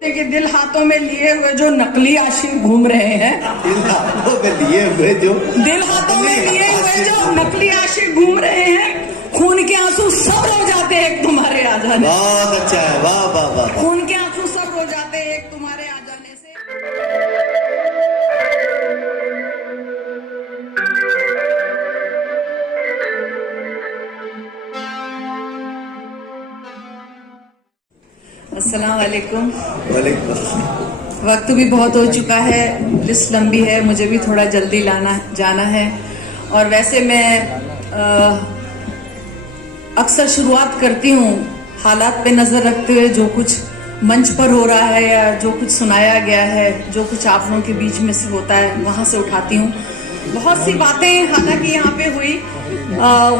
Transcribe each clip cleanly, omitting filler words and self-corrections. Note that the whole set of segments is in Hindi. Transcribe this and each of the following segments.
कि दिल हाथों में लिए हुए जो नकली आशिक घूम रहे हैं, दिल हाथों में लिए हुए जो दिल हाथों में लिए हुए जो नकली आशिक घूम रहे हैं, खून के आंसू सब रो जाते हैं एक तुम्हारे आ जाने। बहुत अच्छा है, वाह वाह वाह। खून के आंसू सब रो जाते हैं एक तुम्हारे आ जाने से। अस्सलाम वालेकुम। वालेकुम अस्सलाम। वक्त भी बहुत हो चुका है, लिस्ट लंबी है, मुझे भी थोड़ा जल्दी जाना है। और वैसे मैं अक्सर शुरुआत करती हूँ हालात पे नजर रखते हुए, जो कुछ मंच पर हो रहा है या जो कुछ सुनाया गया है, जो कुछ आप लोगों के बीच में से होता है, वहां से उठाती हूँ। बहुत सी बातें हालांकि यहाँ पे हुई,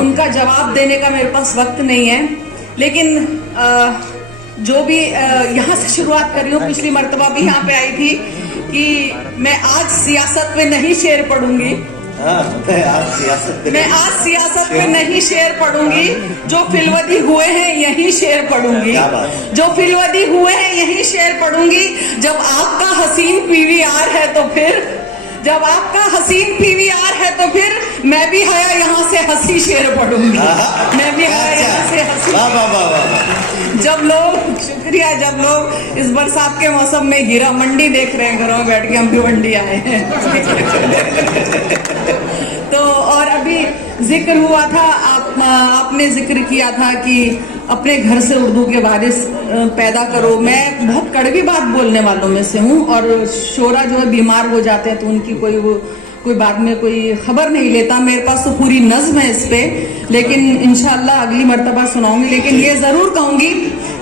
उनका जवाब देने का मेरे पास वक्त नहीं है, लेकिन जो भी यहाँ से शुरुआत कर रही हूँ। पिछली मर्तबा भी यहाँ पे आई थी कि मैं आज सियासत पे नहीं शेर पढ़ूंगी। मैं आज सियासत पे नहीं शेर पढ़ूंगी। जो फिलवदी हुए हैं यही शेर पढ़ूंगी। जो फिलवदी हुए हैं यही शेर पढ़ूंगी। जब आपका हसीन पीवीआर है तो फिर, जब आपका हसीन पीवीआर है तो फिर मैं भी हया यहाँ से हंसी शेर पढ़ूंगी। मैं भी हया यहाँ से हंसी। जब लोग, शुक्रिया, जब लोग इस बरसात के मौसम में हीरा मंडी देख रहे हैं घरों में बैठ के, हम भी मंडी आए हैं। तो और अभी जिक्र हुआ था, आपने जिक्र किया था कि अपने घर से उर्दू के वारिस पैदा करो। मैं बहुत कड़वी बात बोलने वालों में से हूँ, और शोरा जो है बीमार हो जाते हैं तो उनकी कोई बाद में कोई खबर नहीं लेता। मेरे पास तो पूरी नज्म है इस पे, लेकिन इंशाल्लाह अगली मर्तबा सुनाऊंगी। लेकिन ये जरूर कहूंगी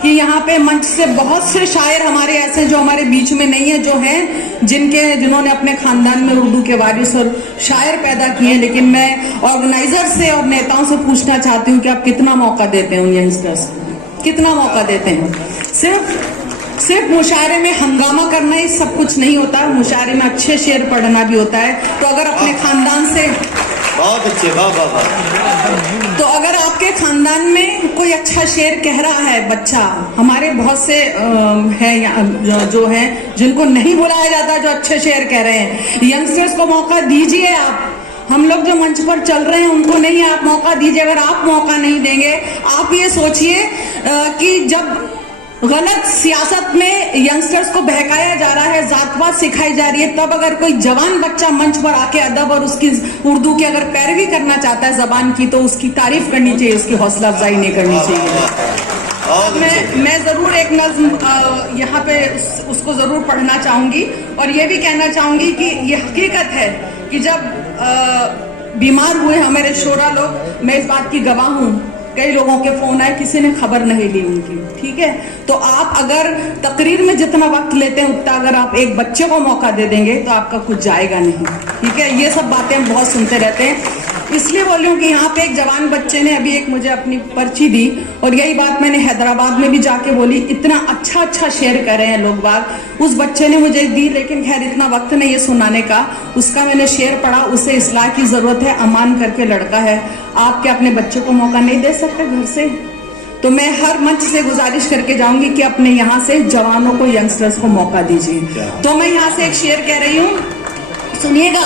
कि यहाँ पे मंच से बहुत से शायर हमारे ऐसे जो हमारे बीच में नहीं है, जो हैं जिन्होंने अपने खानदान में उर्दू के वारिस और शायर पैदा किए। लेकिन मैं ऑर्गेनाइजर से और नेताओं से पूछना चाहती हूँ कि आप कितना मौका देते हैं उन यंगस्टर्स को, कितना मौका देते हैं? सिर्फ मुशायरे में हंगामा करना ही सब कुछ नहीं होता, मुशायरे में अच्छे शेर पढ़ना भी होता है। तो अगर अपने खानदान से, बहुत अच्छे, वाह वाह वाह। तो अगर आपके खानदान में कोई अच्छा शेर कह रहा है बच्चा, हमारे बहुत से हैं जो हैं जिनको नहीं बुलाया जाता, जो अच्छे शेर कह रहे हैं, यंगस्टर्स को मौका दीजिए आप। हम लोग जो मंच पर चल रहे हैं उनको नहीं आप मौका दीजिए। अगर आप मौका नहीं देंगे, आप ये सोचिए कि जब गलत सियासत में यंगस्टर्स को बहकाया जा रहा है, जातपात सिखाई जा रही है, तब अगर कोई जवान बच्चा मंच पर आके अदब और उसकी उर्दू की अगर पैरवी करना चाहता है जबान की, तो उसकी तारीफ करनी चाहिए, उसकी हौसला अफजाई नहीं करनी चाहिए। मैं जरूर एक नज्म यहाँ पे उसको जरूर पढ़ना चाहूंगी, और ये भी कहना चाहूंगी कि ये हकीकत है कि जब बीमार हुए हमारे शोरा लोग, मैं इस बात की गवाह हूँ, कई लोगों के फोन आए, किसी ने खबर नहीं ली उनकी, ठीक है? तो आप अगर तकरीर में जितना वक्त लेते हैं उतना अगर आप एक बच्चे को मौका दे देंगे तो आपका कुछ जाएगा नहीं, ठीक है? ये सब बातें हम बहुत सुनते रहते हैं, इसलिए बोल रही हूँ कि यहाँ पे एक जवान बच्चे ने अभी एक मुझे अपनी पर्ची दी, और यही बात मैंने हैदराबाद में भी जाके बोली। इतना अच्छा शेर कर रहे हैं लोग बाग, उस बच्चे ने मुझे दी, लेकिन खैर इतना वक्त नहीं है सुनाने का। उसका मैंने शेर पढ़ा, उसे इस्लाह की जरूरत है, अमान करके लड़का है। आप क्या अपने बच्चे को मौका नहीं दे सकते घर से? तो मैं हर मंच से गुजारिश करके जाऊंगी कि अपने यहाँ से जवानों को, यंगस्टर्स को मौका दीजिए। तो मैं यहाँ से एक शेर कह रही हूँ, सुनिएगा।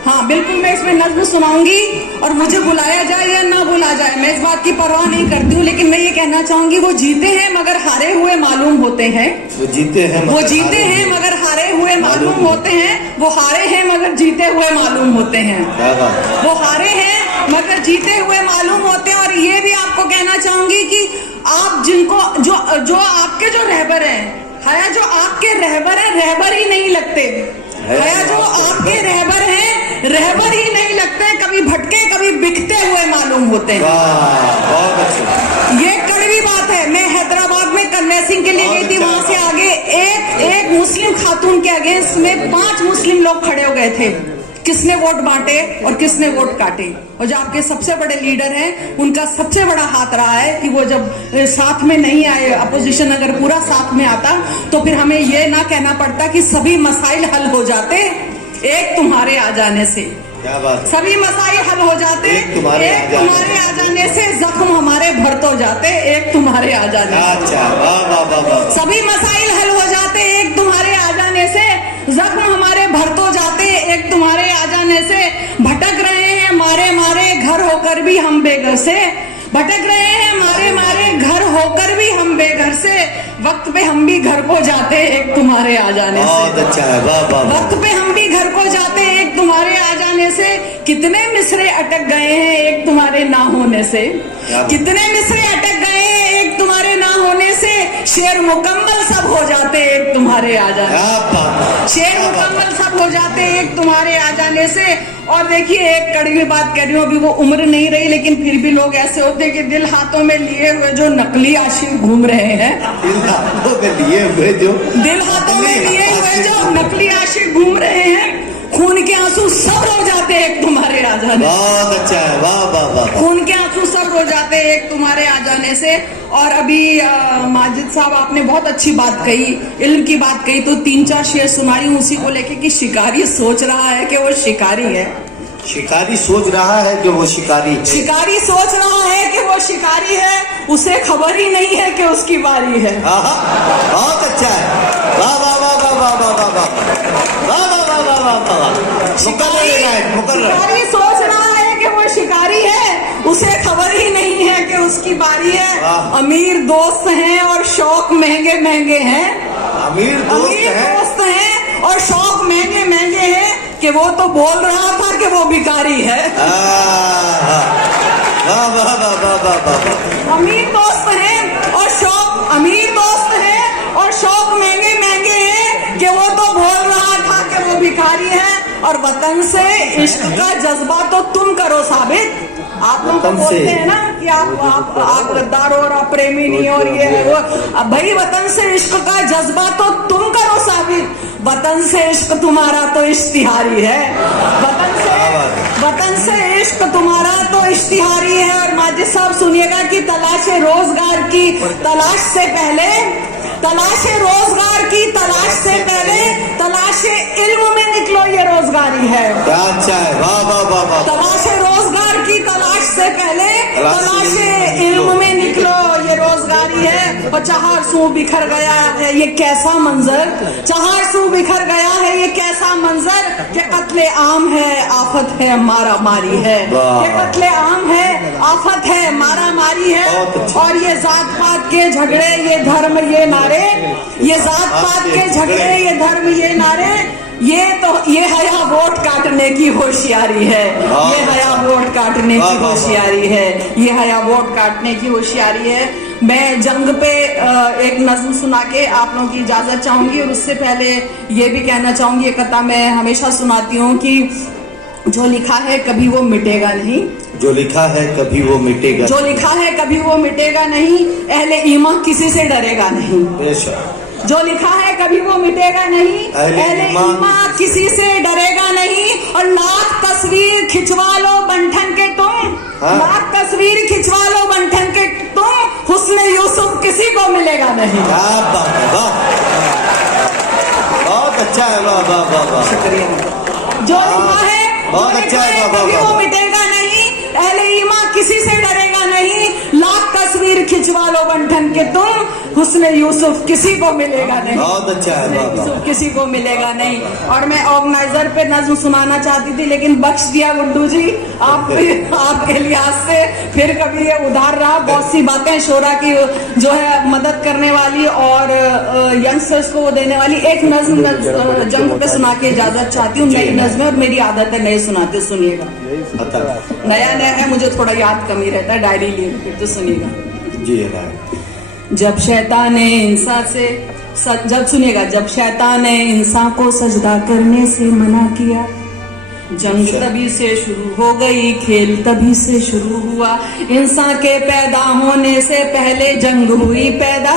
हाँ बिल्कुल, मैं इसमें नज्म सुनाऊंगी, और मुझे बुलाया जाए या ना बुलाया जाए मैं इस बात की परवाह नहीं करती हूँ, लेकिन मैं ये कहना चाहूंगी, वो जीते हैं मगर हारे हुए मालूम होते हैं। वो जीते हैं मगर हारे हुए मालूम होते हैं। वो हारे हैं मगर जीते हुए मालूम होते हैं। वो हारे हैं मगर जीते हुए मालूम होते हैं। और ये भी आपको कहना चाहूंगी कि आप जिनको जो आपके जो रहबर हैं, हया जो आपके रहबर हैं, रहबर ही नहीं लगते। हया जो आपके रहबर हैं, रहबर ही नहीं लगते, कभी भटके कभी बिकते हुए मालूम होते हैं। बहुत अच्छे। ये कड़वी बात है। मैं हैदराबाद में कन्वेंसिंग के लिए गई थी, वहां से आगे एक मुस्लिम खातून के अगेंस्ट में 5 मुस्लिम लोग खड़े हो गए थे। किसने वोट बांटे और किसने वोट काटे, और जो आपके सबसे बड़े लीडर हैं उनका सबसे बड़ा हाथ रहा है कि वो जब साथ में नहीं आए, अपोजिशन अगर पूरा साथ में आता तो फिर हमें ये ना कहना पड़ता कि सभी मसाइल हल हो जाते एक तुम्हारे आ जाने से। क्या बात? सभी मसाइल हल हो जाते, एक तुम्हारे आ जाने से जख्म हमारे भर तो जाते, एक तुम्हारे आ जाने। अच्छा, वाह वाह वाह वाह। सभी मसाइल हल हो जाते होकर भी हम बेघर से भटक रहे हैं, मारे मारे घर होकर भी हम बेघर से, वक्त पे हम भी घर को जाते एक तुम्हारे आ जाने से। बहुत अच्छा है, वाह वाह वाह। वक्त पे हम भी घर को जाते एक तुम्हारे आ जाने से, कितने मिसरे अटक गए हैं एक तुम्हारे ना होने से, कितने मिसरे अटक गए हैं एक तुम्हारे ना होने से, शेर मुकम्मल सब हो जाते एक तुम्हारे आ जाने से, क्या बात है, शेर क्या बात है। मुकम्मल सब हो जाते एक तुम्हारे आ जाने से। और देखिए एक कड़वी बात कह रही हूँ, अभी वो उम्र नहीं रही लेकिन फिर भी लोग ऐसे होते हैं कि दिल हाथों में लिए हुए जो नकली आशिक घूम रहे हैं, दिल हाथों में लिए हुए जो दिल हाथों में लिए हुए जो नकली आशिक घूम रहे हैं, खून के आंसू सब रो जाते एक तुम्हारे आ जाने से। बहुत अच्छा है, वाह वाह वाह। खून के आंसू सब रो जाते हैं एक तुम्हारे आ जाने से। और अभी माजिद साहब आपने बहुत अच्छी बात कही, इल्म की बात कही, तो 3-4 शेर सुनाई हूँ उसी को लेके कि शिकारी सोच रहा है कि वो शिकारी है, शिकारी सोच रहा है कि वो शिकारी है, शिकारी सोच रहा है कि वो शिकारी है, उसे खबर ही नहीं है कि उसकी बारी है। आहा, बहुत अच्छा है, वाह वाह वाह वाह वाह वाह वाह वाह वाह वाह वाह वाह वाह वाह। शिकारी सोच रहा है कि वो शिकारी है, उसे खबर ही नहीं है कि उसकी बारी है। वाह। अमीर दोस्त हैं और शौक महंगे महंगे हैं, अमीर अमीर दोस्त हैं और शौक महंगे महंगे हैं, कि वो तो बोल रहा था कि वो भिखारी है। वाह वाह वाह वाह वाह वाह। अमीर दोस्त हैं और शौक, अमीर दोस्त हैं और शौक महंगे महंगे हैं, कि वो तो बोल रहा था कि वो भिखारी है। और वतन से इश्क का जज्बा तो तुम करो साबित। आप लोग तो बोलते हैं ना कि आप गद्दार हो और आप प्रेमी नहीं हो और ये है वो। अब भाई वतन से इश्क का जज्बा तो तुम करो साबित, वतन से इश्क तुम्हारा तो इश्तिहारी है, वतन से इश्क तुम्हारा तो इश्तिहारी है। और माजिद साहब सुनिएगा कि तलाश रोजगार की तलाश से पहले, तलाश रोजगार की तलाश से पहले तलाश इल्म में निकलो, ये रोजगारी है। क्या अच्छा है, वाह वाह वाह वाह। तलाश रोजगार की तलाश से पहले तलाश इल्म में निकलो, ये रोजगारी है। और चार सू बिखर गया है ये कैसा मंजर, चार सू बिखर गया है ये कैसा मंजर, कि कत्ले आम है आफत है मारा मारी है, ये कत्ले आम है आफत है मारा मारी है। और ये जात पात के झगड़े ये धर्म ये नारे, ये जात पात के झगड़े ये धर्म ये नारे, ये तो ये हया वोट काटने की होशियारी है, ये हया वोट काटने की होशियारी है, ये हया वोट काटने की होशियारी है। मैं जंग पे एक नज्म सुना के आप लोगों की इजाजत चाहूंगी। और उससे पहले ये भी कहना चाहूंगी, ये कथा मैं हमेशा सुनाती हूँ कि जो लिखा है कभी वो मिटेगा नहीं, जो लिखा है कभी वो मिटेगा, जो लिखा है कभी वो मिटेगा नहीं, अहले ईमान किसी से डरेगा नहीं। बेशक। जो लिखा है कभी वो मिटेगा नहीं, अहले ईमान किसी से डरेगा नहीं। और लाख तस्वीर खिंचवा लो बंठन के तुम, लाख तस्वीर खिंचवा लो बंठन के तुम, हुस्न यूसुफ किसी को मिलेगा नहीं। क्या बात है, वाह, बहुत अच्छा है, वाह वाह वाह वाह। शुक्रिया। जो लिखा है बहुत अच्छा है, वाह कभी वाह वो वाह। मिटेगा नहीं, अहले ईमान किसी से डरेगा नहीं, लाख तस्वीर खिंचवा लो बंठन के तुम, हुस्न यूसुफ किसी को मिलेगा नहीं, बहुत अच्छा है, वाह वाह। यूसुफ किसी को मिलेगा नहीं। और मैं ऑर्गेनाइजर पे नज्म सुनाना चाहती थी लेकिन बख्श दिया गुड्डू जी, आपके लिहाज से फिर कभी ये उधार रहा। बहुत सी बातें शोरा की जो है मदद करने वाली और यंगस्टर्स को वो देने वाली। एक नज्म जंग पे सुना के इजाजत चाहती हूँ, नई नज्म है और मेरी आदत है नए सुनाते, सुनिएगा। नया नया है, मुझे थोड़ा याद कमी रहता है, डायरी लिए फिर तो सुनिएगा जी। जब शैतान ने इंसान से जब सुनिएगा, जब शैतान ने इंसान को सजदा करने से मना किया, जंग तभी से शुरू हो गई, खेल तभी से शुरू हुआ। इंसान के पैदा होने से पहले जंग हुई पैदा,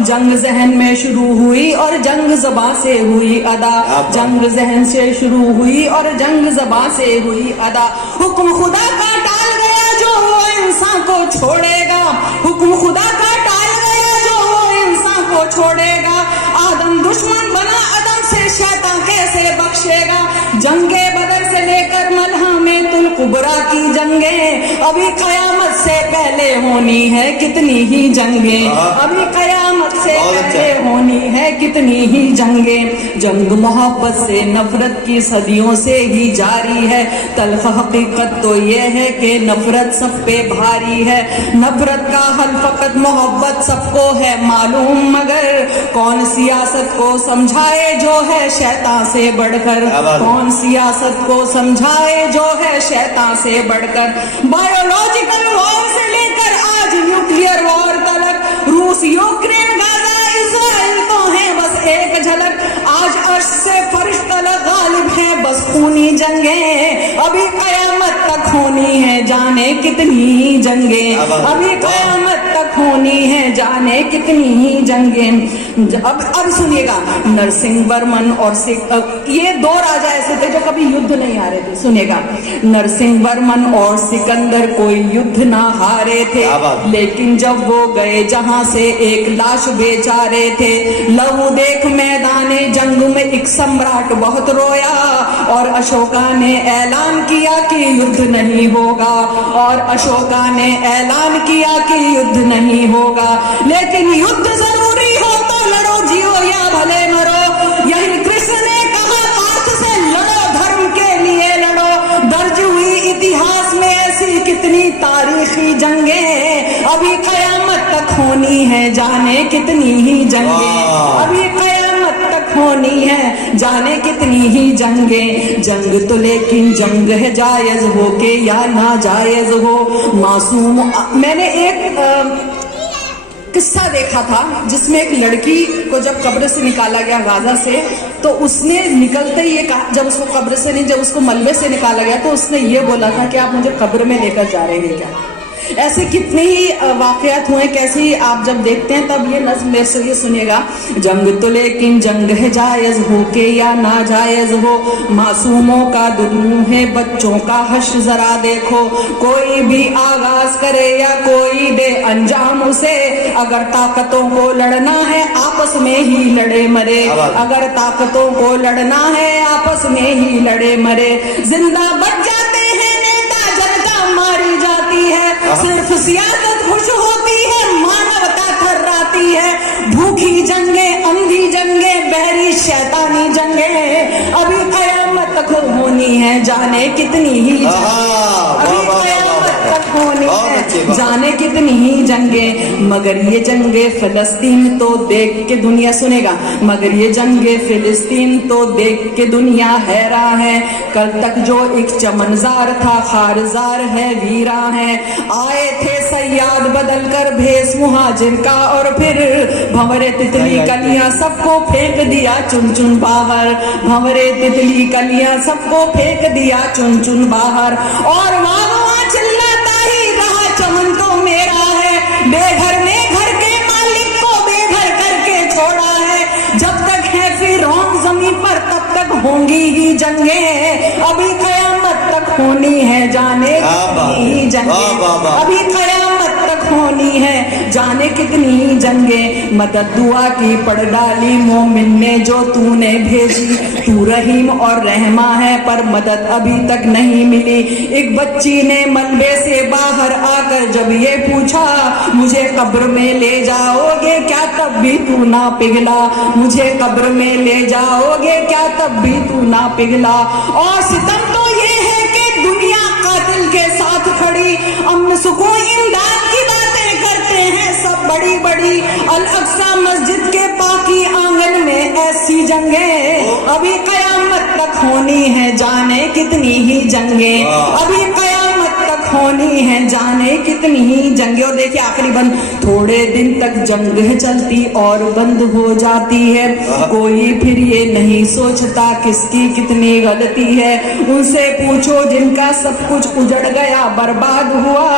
जंग जहन में शुरू हुई और जंग ज़बां से हुई अदा, जंग जहन से शुरू हुई और जंग ज़बां से हुई अदा। हुक्म खुदा का टाल गया जो वो इंसान को छोड़ेगा, हुक्म खुदा का टाल गया जो वो इंसान को छोड़ेगा। आदम दुश्मन बना आदम से शैतान कैसे बख्शेगा, जंगे बदर से लेकर मलहमे तुल कुबरा की जंगे अभी कयामत से पहले होनी है कितनी ही जंगें, अभी कयामत से पहले होनी है कितनी ही जंगें। जंग मोहब्बत से नफरत की सदियों से ही जारी है, तल्ख हकीकत तो ये है कि नफरत सब पे भारी है। नफरत का हल फकत मोहब्बत सबको है मालूम, मगर कौन सियासत को समझाए जो है शैतान से बढ़कर, कौन सियासत को समझाए जो है शैतान से बढ़कर। बायोलॉजिकल वॉर से लेकर आज न्यूक्लियर वॉर तक, रूस यूक्रेन गाजा इजराइल तो है बस एक झलक। आज अर्श से फर्श तलक गालिब है बस खूनी जंगें, अभी कयामत तक होनी है जाने कितनी जंगें, अभी कयामत तक होनी है जाने कितनी ही जंगें। अब सुनिएगा, नरसिंह वर्मन और ये दो राजा ऐसे थे जो कभी युद्ध नहीं हारे थे। सुनिएगा, नरसिंह वर्मन और सिकंदर कोई युद्ध ना हारे थे, लेकिन जब वो गए जहां से एक लाश बेचारे थे। लहू देख मैदाने जंग में एक सम्राट बहुत रोया, और अशोका ने ऐलान किया कि युद्ध नहीं होगा, और अशोका ने ऐलान किया कि युद्ध नहीं होगा। लेकिन युद्ध जरूरी हो तो लड़ो, जियो या भले मरो, यही कृष्ण ने कहा पार्थ से लड़ो, धर्म के लिए लड़ो। दर्ज हुई इतिहास में ऐसी कितनी तारीखी जंगें, अभी कयामत तक होनी है जाने कितनी ही जंगें, अभी कयामत तक होनी है जाने कितनी ही जंगें। जंग तो लेकिन जंग है जायज हो के या ना जायज हो, मासूम। मैंने एक किस्सा देखा था जिसमें एक लड़की को जब कब्र से निकाला गया गाजा से, तो उसने निकलते ही ये कहा, जब उसको कब्र से नहीं, जब उसको मलबे से निकाला गया तो उसने ये बोला था कि आप मुझे कब्र में लेकर जा रहे हैं क्या। ऐसे कितने ही वाकयात हुए, कैसे ही आप जब देखते हैं तब ये नज़्म मेरे से ये सुनिएगा। जंग तो लेकिन जंग है जायज हो के या ना जायज हो, मासूमों का दुनू है बच्चों का हश जरा देखो। कोई भी आगाज करे या कोई दे अंजाम उसे, अगर ताकतों को लड़ना है आपस में ही लड़े मरे, अगर ताकतों को लड़ना है आपस में ही लड़े मरे। जिंदा बच जाते हैं नेता, जनता मारी जाती है, सिर्फ सियासत खुश होती है, मानवता थर्राती है। भूखी जंगे, अंधी जंगे, बहरी शैतानी जंगे, अभी कयामत तक होनी है जाने कितनी ही जंगे, अभी कयामत तक होनी है जाने कितनी ही जंगे। मगर ये जंगे फिलिस्तीन तो देख के दुनिया सुनेगा, मगर ये जंगे फिलिस्तीन तो देख के दुनिया हैरान है। कल तक जो एक चमनजार था खारजार है वीरा है, आए थे सयाद बदल कर भेष मुहाजिर का, और फिर भंवरे तितली कलियां सबको फेंक दिया चुन चुन बाहर, भंवरे तितली कलियां सबको फेंक दिया चुन चुन बाहर। और वागवा चिल्लाता ही रहा चमन तो मेरा है, बेघर ने घर के मालिक को बेघर करके छोड़ा है। जब तक है फिरौन जमीन पर तब तक होंगी ही जंगे, अभी कयामत तक होनी है जाने कितनी ही जंगे, अभी कयामत तक होनी है जाने कितनी जंगे। मदद दुआ की पड़ डाली मोमिन ने जो तूने भेजी, तू रहीम और रहमा है पर मदद अभी तक नहीं मिली। एक बच्ची ने मलबे से बाहर आकर जब ये पूछा, मुझे कब्र में ले जाओगे क्या, तब भी तू ना पिघला, मुझे कब्र में ले जाओगे क्या, तब भी तू ना पिघला। और सितम तो ये है कि दुनिया कातिल के साथ खड़ी, अमन सुकून इमदाद की बातें करते हैं सब बड़ी बड़ी। अल अक्सा मस्जिद के पाकी आंगन में ऐसी जंगे, अभी कयामत तक होनी है जाने कितनी ही जंगे, अभी कयामत तक होनी है जाने कितनी ही जंगे। और देखिए आखिरी बंद, थोड़े दिन तक जंग चलती और बंद हो जाती है, कोई फिर ये नहीं सोचता किसकी कितनी गलती है। उनसे पूछो जिनका सब कुछ उजड़ गया बर्बाद हुआ,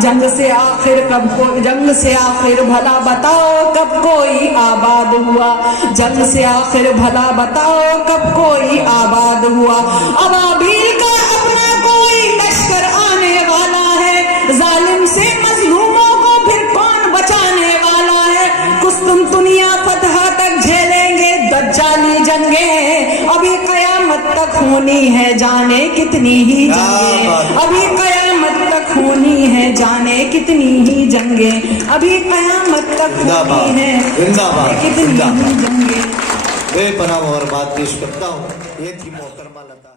जंग से आखिर कब को, जंग से आखिर भला बताओ कब कोई आबाद हुआ, जंग से आखिर भला बताओ कब कोई आबाद हुआ। अबाबील का अपना कोई लश्कर आने वाला है, जालिम से मजलूमों को फिर कौन बचाने वाला है। कुछ तुम दुनिया फतह तक झेलेंगे दज्जाली जंगे अभी कयामत तक होनी है, जाने कितनी ही जंगे, अभी कयामत तक होनी है, जाने कितनी ही जंगे, अभी कयामत तक होनी है, जिंदाबाद, कितनी ही जंगे। बेपनाह और बात पेश करता हूँ। ये थी मोहतरमा लता।